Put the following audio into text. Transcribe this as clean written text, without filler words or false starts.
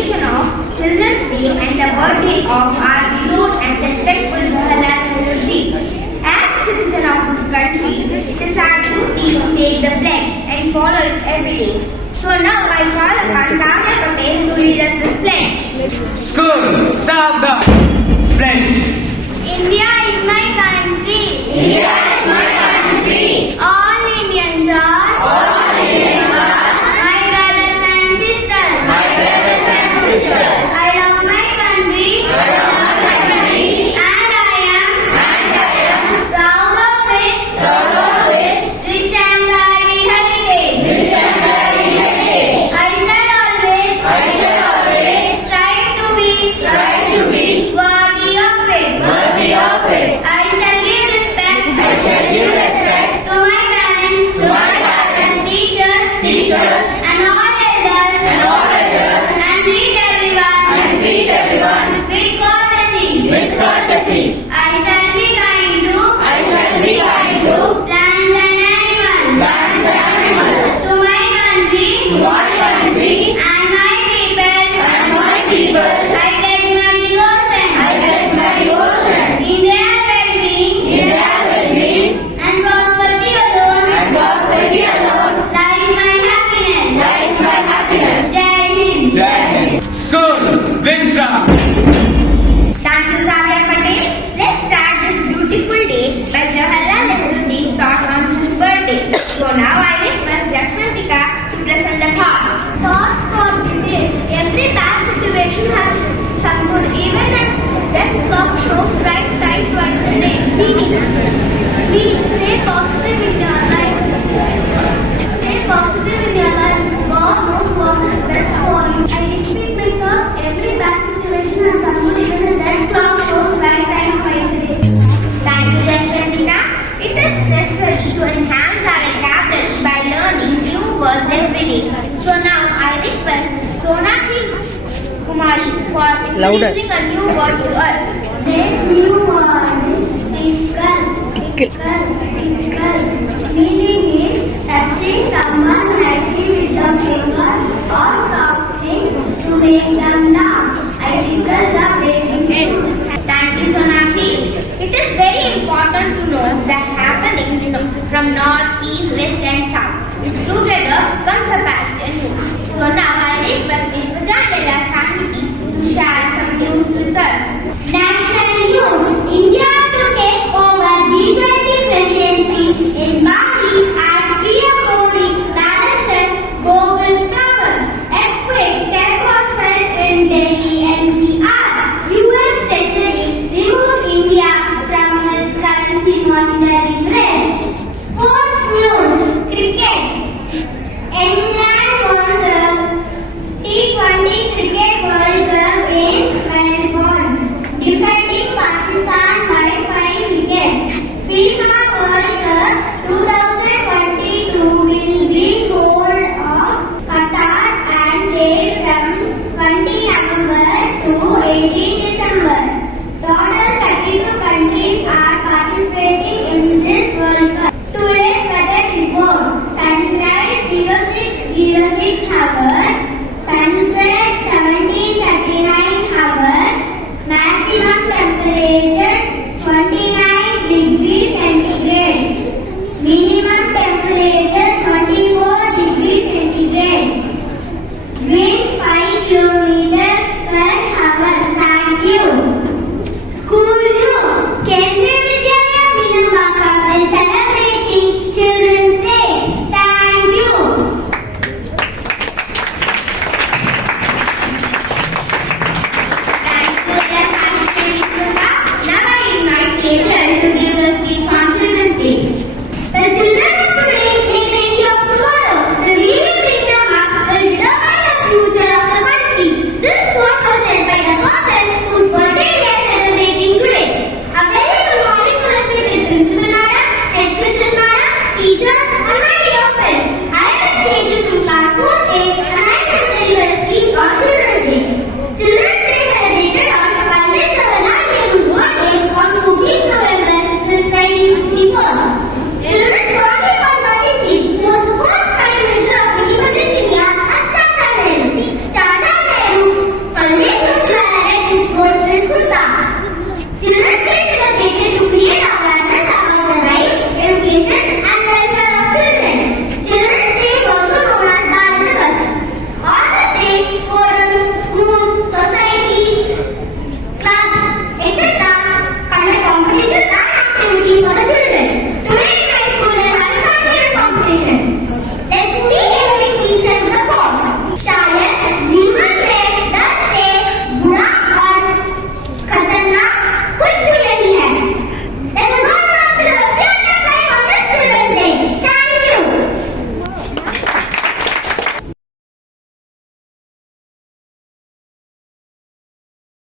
occasion of Children's Day and the birthday of our renowned and respectful Bala. As a citizen of this country, it is our duty to take the pledge and follow it every day. So now I call upon Dady to read us this pledge. School, start the pledge. India is my country. India is my country. All Indians are. My brothers and sisters. I love my country. And I am proud of its rich and varied heritage. I shall always strive to be worthy of it. I shall give respect to my parents, teachers, and all elders, and treat everyone with courtesy. I shall be kind to plants and animals. To my country and my people, I pledge my devotion. India well-being and prosperity alone lies my happiness. Jai Hind. School, Vishram. Thank you, Dady. Let's start this beautiful day by Jawaharlal Nehru being taught on his birthday. So now I request Jashantika to present the thought. Thought for today. Every bad situation has some good. Even that clock shows right time twice a day. Meaning, stay positive in your life. God knows what is best for you. And if we think of every bad situation has some good. Even that clock shows right time twice a day. Thank you, Jashantika. It is necessary to enhance our vocabulary by learning new words every day. So now I request Sonakshi Kumari for introducing a new word to us. This new word is tickle. Meaning is touching someone lightly with a finger or something to make them laugh. I tickle the baby. Thank you, Sonakshi. It is very important to know that happenings from north, east, west and south. Together comes a bastion. So now I request Ms. Vijayala Shanti to share some news with us. National news. India to take over G20 presidency in Bali as PM Modi balances global powers. Earthquake terror was felt in Delhi NCR. US Treasury removes India from its currency monetary list. Sports news. Cricket. England won the T20 Cricket World Cup in Melbourne, defeating Pakistan by 5 wickets. FIFA World Cup 2022 will be held of Qatar and played from 20 November to 18 December. Total 32 countries are participating in this World Cup. Today's weather report. Sunrise 06:06 hours. Sunset 17:39 hours. Maximum temperature 29 degrees centigrade. Minimum temperature 24 degrees centigrade. Wind 5 kilometers per hour. Thank you. School news. Kendriya Vidyalaya Minambakkam is celebrating Children's Day. Thank you. Thank you, Jashantika. Now I invite Kendriya to give us speech on Children's Day. The children of today make the India of tomorrow. The leaders bring them up will determine the future of the country. This quote was said by the person whose birthday we are celebrating today. A very good morning to respected Principal Madam, Head Mistress Madam, teachers, and my dear friends. I am Dady from class 4A and I am going to tell you a speech on children.